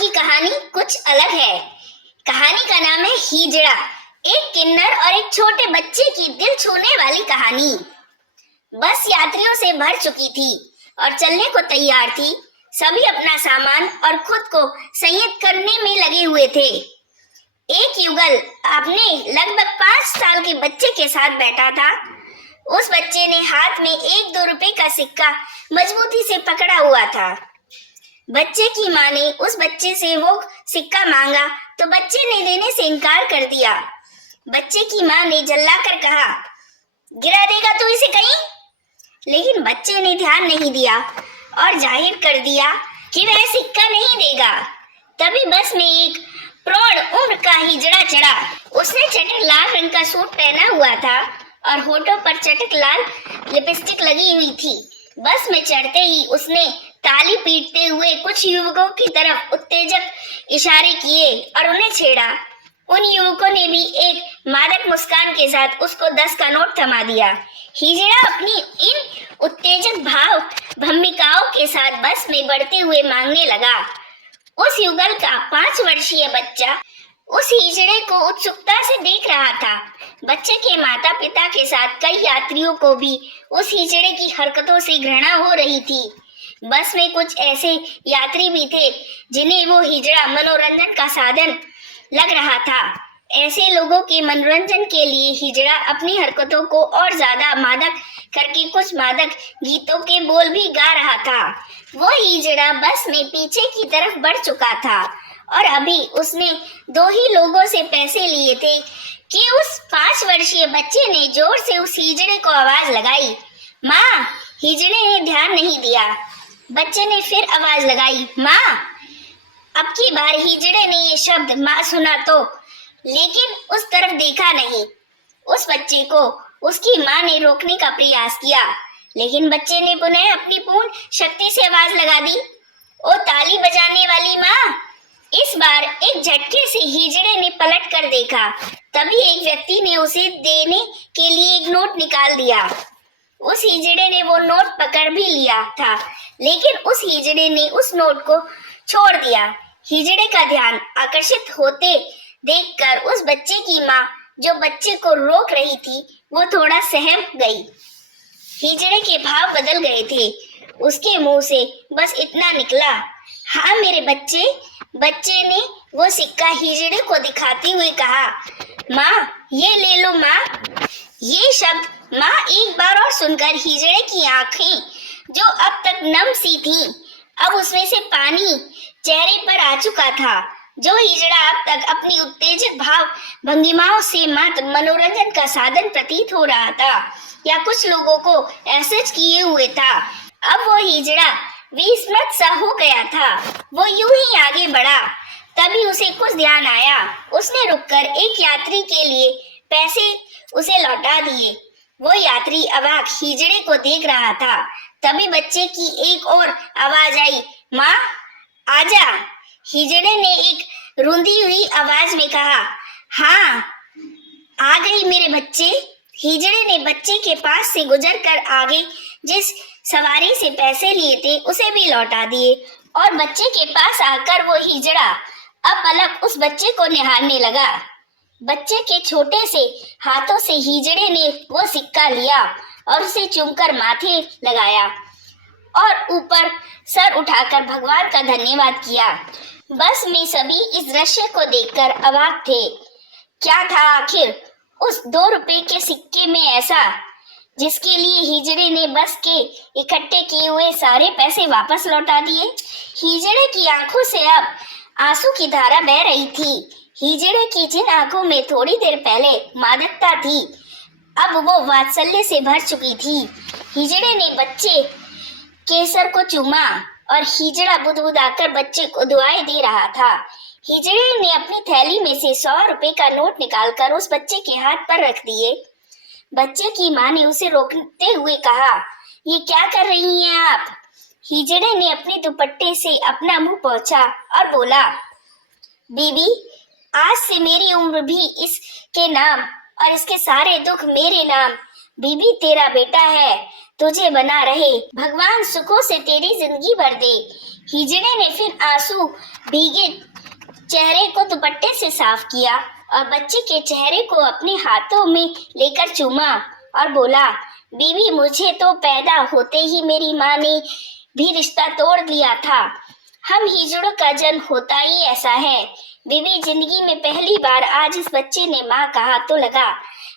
की कहानी कुछ अलग है। कहानी का नाम है हिजड़ा, एक किन्नर और एक छोटे बच्चे की दिल छूने वाली कहानी। बस यात्रियों से भर चुकी थी और चलने को तैयार थी। सभी अपना सामान और खुद को संयत करने में लगे हुए थे। एक युगल अपने लगभग 5 साल के बच्चे के साथ बैठा था। उस बच्चे ने हाथ में 1-2 रुपए का सिक्का मजबूती से पकड़ा हुआ था। बच्चे की माँ ने उस बच्चे से वो सिक्का मांगा तो बच्चे ने देने से इनकार कर दिया। बच्चे की माँ ने जल्लाकर कहा, गिरा देगा तू इसे कहीं? लेकिन बच्चे ने ध्यान नहीं दिया और जाहिर कर दिया कि वह सिक्का नहीं देगा। तभी बस में एक प्रौढ़ उम्र का हिजड़ा चढ़ा। उसने चटक लाल रंग का सूट पहना हुआ था और होठों पर चटक लाल लिपस्टिक लगी हुई थी। बस में चढ़ते ही उसने ताली पीटते हुए कुछ युवकों की तरफ उत्तेजक इशारे किए और उन्हें छेड़ा। उन युवकों ने भी एक मादक मुस्कान के साथ उसको 10 का नोट थमा दिया। हिजड़ा अपनी इन उत्तेजक भाव भूमिकाओं के साथ बस में बढ़ते हुए मांगने लगा। उस युगल का 5 वर्षीय बच्चा उस हिजड़े को उत्सुकता से देख रहा था। बच्चे के माता पिता के साथ कई यात्रियों को भी उस हिजड़े की हरकतों से घृणा हो रही थी। बस में कुछ ऐसे यात्री भी थे जिन्हें वो हिजड़ा मनोरंजन का साधन लग रहा था। ऐसे लोगों के मनोरंजन के लिए हिजड़ा अपनी हरकतों को और ज्यादा मादक करके कुछ मादक गीतों के बोल भी गा रहा था। वो हिजड़ा बस में पीछे की तरफ बढ़ चुका था और अभी उसने 2 ही लोगों से पैसे लिए थे कि उस 5 वर्षीय बच्चे ने जोर से उस हिजड़े को आवाज लगाई, माँ। हिजड़े ने ध्यान नहीं दिया। बच्चे ने फिर आवाज लगाई, माँ। अब की बार हिजड़े ने ये शब्द माँ सुना तो लेकिन उस तरफ देखा नहीं। उस बच्चे को उसकी माँ ने रोकने का प्रयास किया, लेकिन बच्चे ने पुनः अपनी पूर्ण शक्ति से आवाज लगा दी, ओ ताली बजाने वाली माँ। इस बार एक झटके से हिजड़े ने पलट कर देखा। तभी एक व्यक्ति ने उसे देने के लिए एक नोट निकाल दिया। उस हिजड़े ने वो नोट पकड़ भी लिया था, लेकिन उस हिजड़े ने उस नोट को छोड़ दिया। हिजड़े का ध्यान आकर्षित होते देखकर उस बच्चे की माँ, जो बच्चे को रोक रही थी, वो थोड़ा सहम गई। हिजड़े के भाव बदल गए थे। उसके मुंह से बस इतना निकला, हाँ मेरे बच्चे। बच्चे ने वो सिक्का हिजड़े को दिखाते हुए कहा, माँ ये ले लो माँ। ये शब्द माँ एक बार और सुनकर हिजड़े की आंखें, जो अब तक नम सी थीं, अब उसमें से पानी चेहरे पर आ चुका था। जो हिजड़ा अब तक अपनी उत्तेजित भाव भंगिमाओं से मात्र मनोरंजन का साधन प्रतीत हो रहा था या कुछ लोगों को ऐसेज किए हुए था, अब वो हिजड़ा विस्मृत सा हो गया था। वो यूं ही आगे बढ़ा। तभी उसे कुछ ध्यान आया। उसने रुककर एक यात्री के लिए पैसे उसे लौटा दिए। वो यात्री अवाक हिजड़े को देख रहा था। तभी बच्चे की एक और आवाज आई, माँ आजा। हिजड़े ने एक रूंधी हुई आवाज में कहा, हाँ आ गई मेरे बच्चे। हिजड़े ने बच्चे के पास से गुजरकर आगे जिस सवारी से पैसे लिए थे उसे भी लौटा दिए और बच्चे के पास आकर वो हिजड़ा अब पलक उस बच्चे को निहारने लगा। बच्चे के छोटे से हाथों से हिजड़े ने वो सिक्का लिया और उसे चूमकर माथे लगाया और ऊपर सर उठाकर भगवान का धन्यवाद किया। बस में सभी इस दृश्य को देखकर अवाक थे। क्या था आखिर उस 2 रुपए के सिक्के में ऐसा जिसके लिए हिजड़े ने बस के इकट्ठे किए हुए सारे पैसे वापस लौटा दिए? हिजड़े की आंखों से अब आंसू की धारा बह रही थी। हिजड़े की जिन आंखों में थोड़ी देर पहले मादकता थी, अब वो वात्सल्य से भर चुकी थी। हिजड़े ने बच्चे के सर को चूमा और हिजड़ा बुदबुदाकर बच्चे को दुआएं दे रहा था। हिजड़े ने अपनी थैली में से 100 रुपए का नोट निकालकर उस बच्चे के हाथ पर रख दिए। बच्चे की माँ ने उसे रोकते हुए कहा, ये क्या कर रही हैं आप? हिजड़े ने अपने दुपट्टे से अपना मुंह पोंछा और बोला, बीबी आज से मेरी उम्र भी इसके नाम और इसके सारे दुख मेरे नाम। बीबी तेरा बेटा है, तुझे बना रहे, भगवान सुखों से तेरी जिंदगी भर दे। हिजड़े ने फिर आंसू भीगे चेहरे को दुपट्टे से साफ किया और बच्चे के चेहरे को अपने हाथों में लेकर चूमा और बोला, बीबी मुझे तो पैदा होते ही मेरी माँ ने भी रिश्ता तोड़ दिया था। हम हिजड़ों का जन्म होता ही ऐसा है। बीबी जिंदगी में पहली बार आज इस बच्चे ने माँ कहा तो लगा,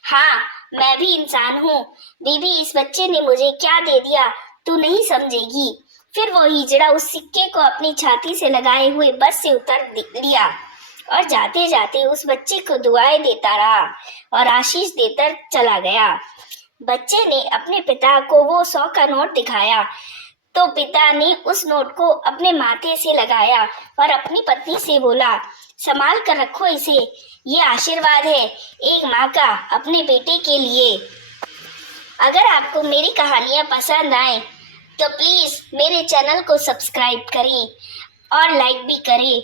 हाँ मैं भी इंसान हूँ। बीबी इस बच्चे ने मुझे क्या दे दिया तू नहीं समझेगी। फिर वो हिजड़ा उस सिक्के को अपनी छाती से लगाए हुए बस से उतर लिया और जाते जाते उस बच्चे को दुआएं देता रहा और आशीष देता चला गया। बच्चे ने अपने पिता को वो 100 का नोट दिखाया तो पिता ने उस नोट को अपने माथे से लगाया और अपनी पत्नी से बोला, संभाल कर रखो इसे, ये आशीर्वाद है एक माँ का अपने बेटे के लिए। अगर आपको मेरी कहानियाँ पसंद आए तो प्लीज़ मेरे चैनल को सब्सक्राइब करें और लाइक भी करें।